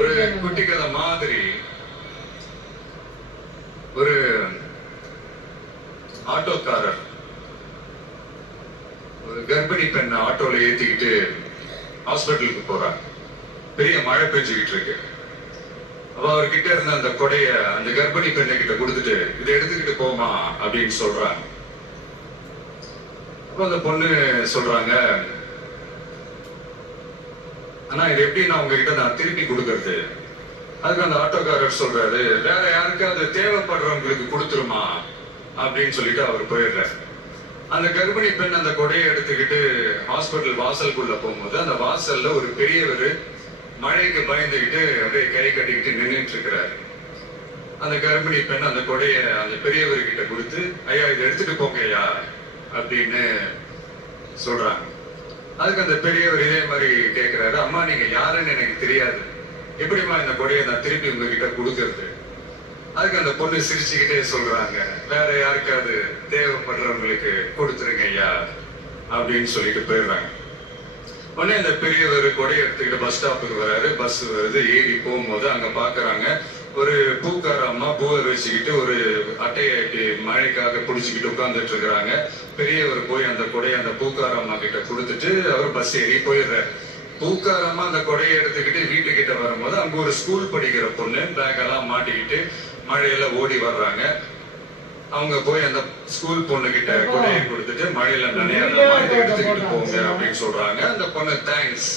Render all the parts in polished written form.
ஒரு குட்டி கதை மாதிரி ஒரு ஆட்டோக்காரர் ஒரு கர்ப்பிணி பெண் ஆட்டோல ஏத்திக்கிட்டு ஹாஸ்பிட்டலுக்கு போறார். பெரிய மழை பெஞ்சுக்கிட்டு இருக்கு. அப்ப அவர்கிட்ட இருந்த அந்த கொடைய அந்த கர்ப்பிணி பெண்ணை கிட்ட கொடுத்துட்டு இதை எடுத்துக்கிட்டு போமா அப்படின்னு சொல்றாங்க. அப்ப அந்த பொண்ணு சொல்றாங்க, ஆனா இது எப்படி நான் உங்ககிட்ட நான் திருப்பி கொடுக்கறது? அதுக்கு அந்த ஆட்டோக்காரர் சொல்றாரு, வேற யாருக்காவது தேவைப்படுறவங்களுக்கு கொடுத்துருமா அப்படின்னு சொல்லிட்டு அவர் போயிடுறாரு. அந்த கர்ப்பிணி பெண் அந்த கொடையை எடுத்துக்கிட்டு ஹாஸ்பிட்டல் வாசலுக்குள்ள போகும்போது அந்த வாசல்ல ஒரு பெரியவர் மழைக்கு பயந்துகிட்டு அப்படியே கை கட்டிக்கிட்டு நின்றுட்டு இருக்கிறாரு. அந்த கர்ப்பிணி பெண் அந்த கொடைய அந்த பெரியவர்கிட்ட கொடுத்து, ஐயா இதை எடுத்துட்டு போங்க ஐயா அப்படின்னு சொல்றாங்க. அதுக்கு அந்த பெரியவர் இதே மாதிரி கேட்கிறாரு, அம்மா நீங்க யாருன்னு எனக்கு தெரியாது, எப்படிமா இந்த கொடையை நான் திருப்பி உங்ககிட்ட கொடுக்கறது? அதுக்கு அந்த பொண்ணு சிரிச்சுக்கிட்டே சொல்றாங்க, வேற யாருக்காவது தேவைப்படுறவங்களுக்கு கொடுத்துருங்க ஐயா அப்படின்னு சொல்லிட்டு போயிடுறாங்க. உடனே அந்த பெரியவர் கொடையை எடுத்துக்கிட்டு பஸ் ஸ்டாப்புக்கு வராரு. பஸ் வருது, ஏறி போகும்போது அங்க பாக்குறாங்க ஒரு பூக்கார அம்மா பூவை வச்சுக்கிட்டு ஒரு அட்டையை மழைக்காக புடிச்சுக்கிட்டு உட்கார்ந்துட்டு இருக்கிறாங்க. பெரியவர் போய் அந்த கொடையை அந்த பூக்கார அம்மா கிட்ட கொடுத்துட்டு அவர் பஸ் ஏறி போயிடுறாரு. பூக்காரம்மா அந்த கொடையை எடுத்துக்கிட்டு வீட்டுக்கிட்ட வரும்போது அங்க ஒரு ஸ்கூல் படிக்கிற பொண்ணு பேக் எல்லாம் மாட்டிக்கிட்டு மழையில ஓடி வர்றாங்க. அவங்க போய் அந்த ஸ்கூல் பொண்ணு கிட்ட கொடையை கொடுத்துட்டு மழையில நனையாதமா இதை எடுத்துக்கிட்டு போங்க அப்படின்னு சொல்றாங்க. அந்த பொண்ணு தேங்க்ஸ்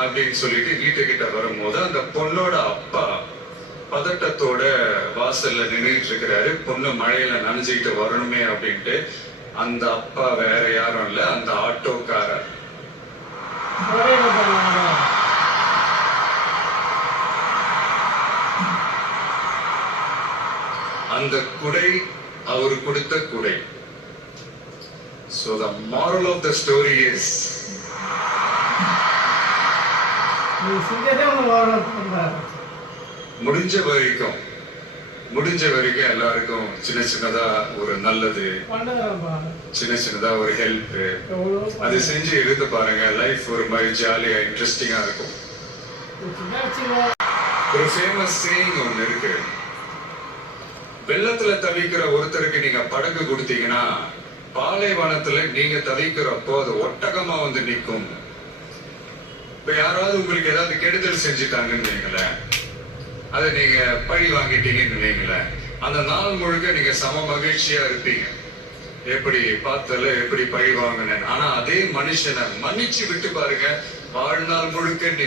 அப்படின்னு சொல்லிட்டு வீட்டுக்கிட்ட வரும்போது அந்த பொண்ணோட அப்பா பதட்டத்தோட வாசல்ல நின்றுட்டு இருக்கிறாரு. பொண்ணு மழையில நனைஞ்சுக்கிட்டு வரணுமே அப்படின்ட்டு. அந்த அப்பா வேற யாரும் இல்ல, அந்த ஆட்டோக்காரர். அந்த குடை அவர் கொடுத்த குடை. So the moral of the story is முடிஞ்ச வரைக்கும் எல்லாருக்கும் சின்ன சின்னதா ஒரு நல்லது, சின்ன சின்னதா ஒரு ஹெல்ப் அது செஞ்சு எடுத்து பாருங்க. லைஃப் ஒரு மாதிரி ஜாலியா இன்ட்ரெஸ்டிங்கா இருக்கும். ஒரு ஃபேமஸ் சேயிங் ஒண்ணு இருக்கு, வெள்ளத்துல தவிக்கிற ஒருத்தருக்கு நீங்க படகு கொடுத்தீங்கன்னா பாலைவனத்துல நீங்க தவிக்கிறப்போ அது ஒட்டகமா வந்து நிற்கும். இப்ப யாராவது உங்களுக்கு ஏதாவது கெடுதல் செஞ்சுட்டாங்கன்னு வைங்களேன், அதை நீங்க பழி வாங்கிட்டீங்கன்னு வைங்களேன், அந்த நாள் முழுக்க நீங்க சம மகிழ்ச்சியா இருப்பீங்க. எப்படி பார்த்தல எப்படி பழி வாங்கினேன். ஆனா அதே மனுஷனை மன்னிச்சு விட்டு பாருங்க, வாழ்நாள் முழுக்க